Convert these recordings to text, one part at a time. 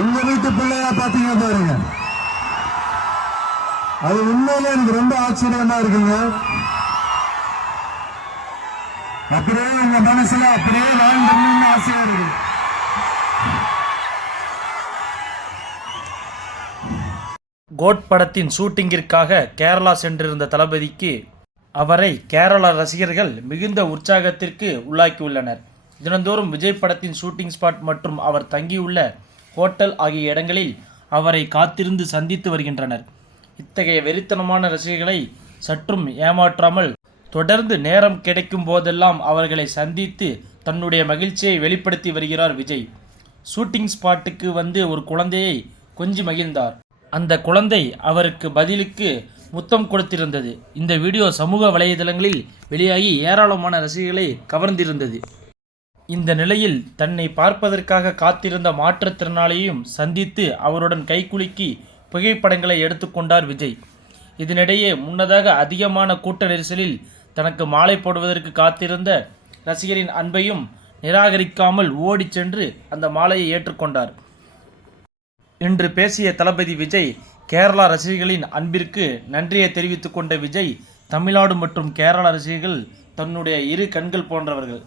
உங்க வீட்டு பிள்ளையா பாத்தீங்க பாருங்க. அது உண்மையிலே எனக்கு ரொம்ப ஆச்சரியமா இருக்குங்க. அப்படியே உங்க மனசுல அப்படியே வாழ்ந்துடணும்னு ஆசையா இருக்கு. கோட் படத்தின் ஷூட்டிங்கிற்காக கேரளா சென்றிருந்த தளபதிக்கு அவரை கேரளா ரசிகர்கள் மிகுந்த உற்சாகத்திற்கு உள்ளாக்கியுள்ளனர். தினந்தோறும் விஜய் படத்தின் ஷூட்டிங் ஸ்பாட் மற்றும் அவர் தங்கியுள்ள ஹோட்டல் ஆகிய இடங்களில் அவரை காத்திருந்து சந்தித்து வருகின்றனர். இத்தகைய வெறித்தனமான ரசிகர்களை சற்றும் ஏமாற்றாமல் தொடர்ந்து நேரம் கிடைக்கும் போதெல்லாம் அவர்களை சந்தித்து தன்னுடைய மகிழ்ச்சியை வெளிப்படுத்தி வருகிறார் விஜய். ஷூட்டிங் ஸ்பாட்டுக்கு வந்து ஒரு குழந்தையை கொஞ்சி மகிழ்ந்தார். அந்த குழந்தை அவருக்கு பதிலுக்கு முத்தம் கொடுத்திருந்தது. இந்த வீடியோ சமூக வலைதளங்களில் வெளியாகி ஏராளமான ரசிகர்களை கவர்ந்திருந்தது. இந்த நிலையில் தன்னை பார்ப்பதற்காக காத்திருந்த மாற்றுத்திறனாளியையும் சந்தித்து அவருடன் கைகுலுக்கி புகைப்படங்களை எடுத்துக்கொண்டார் விஜய். இதனிடையே முன்னதாக அதிகமான கூட்ட நெரிசலில் தனக்கு மாலை போடுவதற்கு காத்திருந்த ரசிகரின் அன்பையும் நிராகரிக்காமல் ஓடி சென்று அந்த மாலையை ஏற்றுக்கொண்டார். இன்று பேசிய தளபதி விஜய் கேரளா ரசிகர்களின் அன்பிற்கு நன்றியை தெரிவித்துக் கொண்ட விஜய், தமிழ்நாடு மற்றும் கேரளா ரசிகர்கள் தன்னுடைய இரு கண்கள் போன்றவர்கள்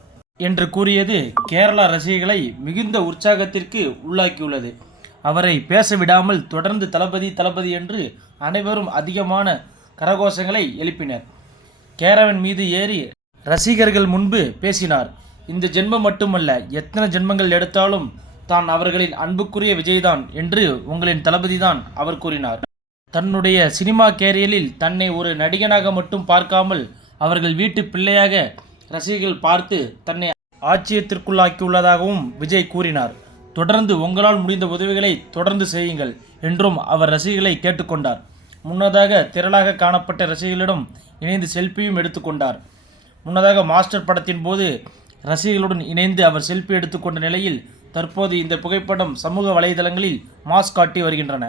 என்று கூறியது கேரளா ரசிகர்களை மிகுந்த உற்சாகத்திற்கு உள்ளாக்கியுள்ளது. அவரை பேச விடாமல் தொடர்ந்து தளபதி தளபதி என்று அனைவரும் அதிகமான கரகோஷங்களை எழுப்பினர். கேரவன் மீது ஏறி ரசிகர்கள் முன்பு பேசினார். இந்த ஜென்மம் மட்டுமல்ல, எத்தனை ஜென்மங்கள் எடுத்தாலும் தான் அவர்களின் அன்புக்குரிய விஜய்தான் என்று உங்களின் தளபதிதான் அவர் கூறினார். தன்னுடைய சினிமா கேரியரில் தன்னை ஒரு நடிகனாக மட்டும் பார்க்காமல் அவர்கள் வீட்டு பிள்ளையாக ரசிகர்கள் பார்த்து தன்னை ஆச்சரியத்திற்குள்ளாக்கியுள்ளதாகவும் விஜய் கூறினார். தொடர்ந்து உங்களால் முடிந்த உதவிகளை தொடர்ந்து செய்யுங்கள் என்றும் அவர் ரசிகர்களை கேட்டுக்கொண்டார். முன்னதாக திரளாக காணப்பட்ட ரசிகர்களிடம் இணைந்து செல்ஃபியும் எடுத்துக்கொண்டார். முன்னதாக மாஸ்டர் படத்தின் போது ரசிகர்களுடன் இணைந்து அவர் செல்ஃபி எடுத்துக்கொண்ட நிலையில் தற்போது இந்த புகைப்படம் சமூக வலைதளங்களில் மாஸ் காட்டி வருகின்றன.